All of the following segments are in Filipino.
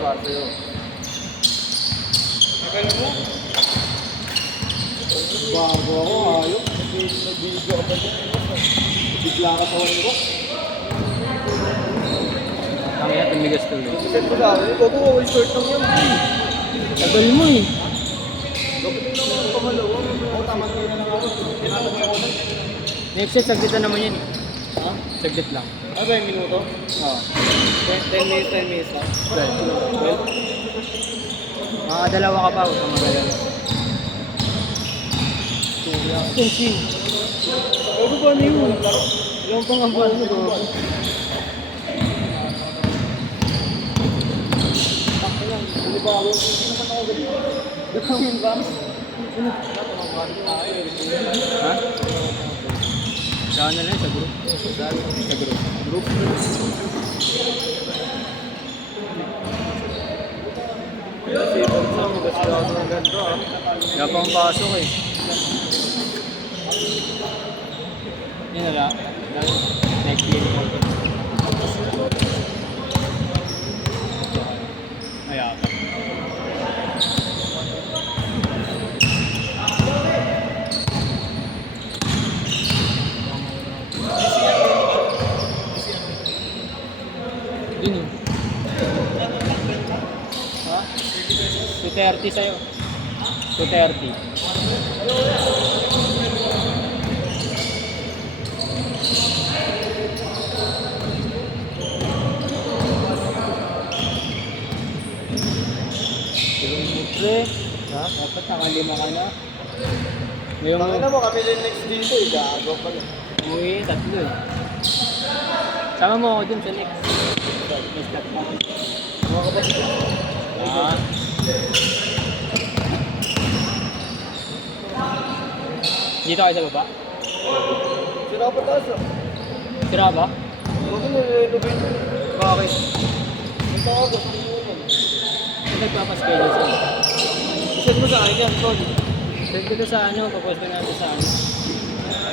para sa'yo. Tagal mo. Bago ako, ayok. Nag-video ka ba dyan? Bigla ka sa wala ko. Kaya tumigas tuloy. Set mo sa akin, ito ko, short lang yan. Tagal mo eh. Dapat yung lang ako pamalawa. Ako, tama kayo na lang ako. Tinatapos ako na. Next set, saglit na naman yan eh. Ha? Saglit lang. Ano ba yung minuto? Oo. 10 minutes lang. 12. Mga dalawa ka pa, huwag kang magalala. Tensi. Ano ba na yun? Ilang pang ang buwan mo ko. Ano ba ako? Ano naman ako ganito? Gagawin ba? Ha? Saan na lang sa group? Sa group. Group. Kasi ito sa mag-asya ako ng ganito ah. Kaya pa ang pasok eh. Yun na lang. Next year. Ayan. Din eh. Ha? 230 sa'yo. 230. Pre, ha? Dapat nakalima ka na. Ngayong Bakit na mo kami din next dito eh. Gago pala. umuwi, tatlo eh. Sama mo ako dun sa next. Next stop natin. Mga kapatid ko. Ah. Dito kayo sa baba? Sira pa taas ah. Tira ba? Bakit na-renovate? Bakit? Punta ako sa tulong. Hindi nagpapaschedule sa'yo. Send mo sa akin yan, Tol. Send ko sa ano, papost ko natin sa ano.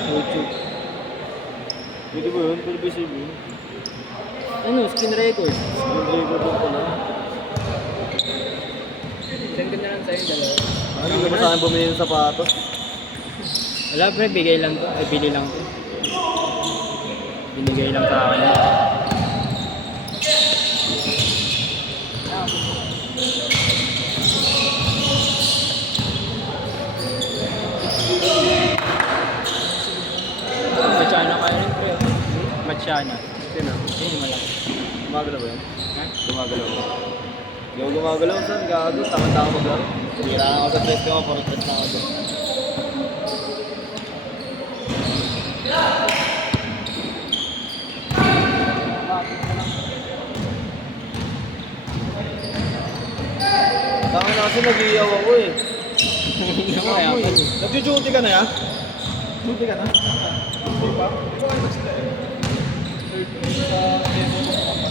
YouTube. Pwede ba yun? Pwede ba yung CV? Ano, screen record. Yung driver doon pala. Send ko na lang sa'yo, dalawa. Hindi ko ba sa akin bumili ng sapatos? Wala pre, bigay lang to. Ay, bili lang to. Binigay lang sa akin. Machana kayo rin pre. Machana. Yan ah. Yun, malaki. Gumagalaw ba yan? Ha? Gumagalaw ba? Hindi ako gumagalaw, saan? Gago, tama-tama maglaro. Sira ako sa test ko, parang test na ako doon. Tama na kasi nag-iiyaw ako eh. Kaya pa. Nag-duty ka na ya? Duty ka na? Hindi pa? Saan ba sila eh? Sa demo mo ka pa.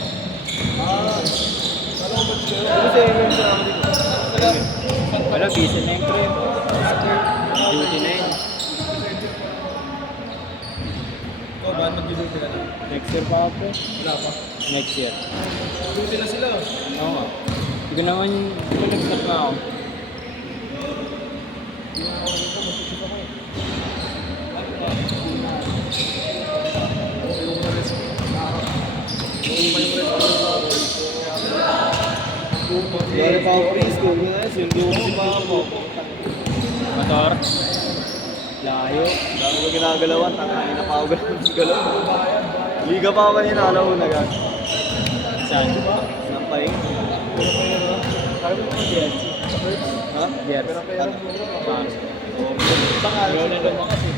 Ano ba sila? Ano sa email sa namin dito? Wala, busy na yung pre. Duty na yun. Oh, bakit mag-duty ka na? Next year pa ako pre. Wala pa. Next year. Duty na sila. Oo nga. Hindi ko naman, hindi ko nag-start na ako. Dahil pa ako pre-school nga eh. Sundo ko si mama mo. Motor. Layo. Dami ko ginagalawan. Tangay na pa ako galaw. Liga pa ako kanina. Alam ko na gan. Saan? Sampay. Ha? Yes. Wala na lumakas eh.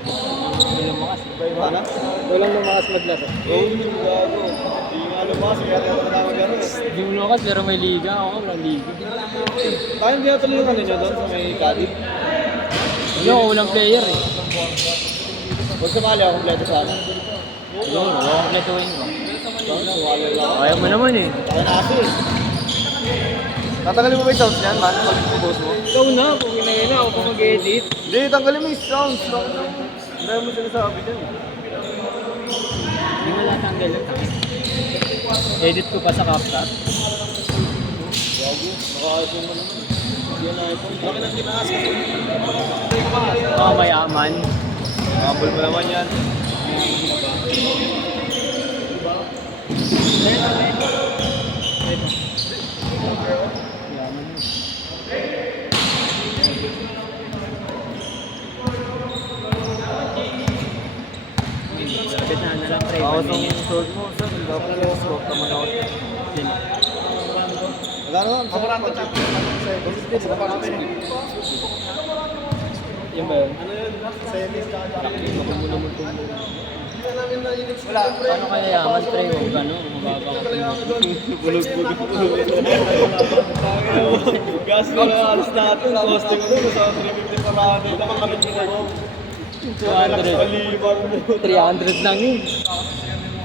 Wala lumakas eh. Ano? Walang lumakas maglaro. Oo, gago. Hindi nga lumas. Kaya tayo na gano'n. Hindi mo lumakas pero may liga. Ako walang liga. Tayo hindi natuloy yung ano nyo doon sa may Cadiz. Hindi ako walang player eh. Huwag sumali ako kompleto sa akin. Yun, wala akong kletuhin ko. Sumali lang. Kaya mo naman eh. Kaya na kasi eh. Tatanggalin mo ba yung sounds niyan, man? Pag-post mo? Ikaw na, kung ginaya na ako pa mag-edit. Hindi, tanggalin mo yung sounds. Hindi mo sinasabi dyan. Hindi mo natanggal lang tanggal. Edit ko pa sa CapCut. Naka-iPhone mo naman. Yan na iPhone. Laki ng tinaas ko. Mga mayaman. Kapal mo naman yan. Yaman. Sabit na lang pre. Ako 1 itong minute. sword mo, sir. Ang dapat yung sword. Tama na ako. Yun. Magkano lang? Ako lang. Yun ba yun? Ano yun? Semis ka. Ako mo naman kung wala. Paano kaya yaman pre? Huwag ano, mababa ko. Bulog-bulog. Gas ko na alas natin. Costing ko sa 350 pa na dito. Makamit ko na. 200. Aliman mo. 300 lang yun.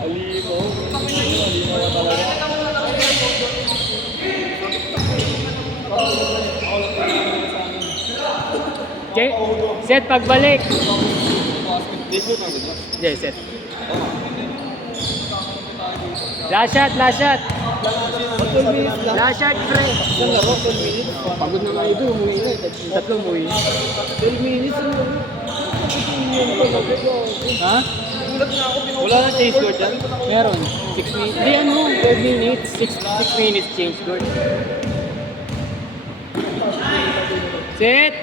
Aliman. Aliman na talaga. Okay, set pagbalik. Dismount lang dito. Yeah, set. Last shot, last shot. 12 minutes lang. Last shot, pre. Isang laro, 12 minutes. Pagod na nga ito, umuwi na. Tatlong umuwi. 12 minutes lang. Ha? Wala na change court yan? Meron. 6 minutes. Di ano, 12 minutes. 6 minutes change court. Set!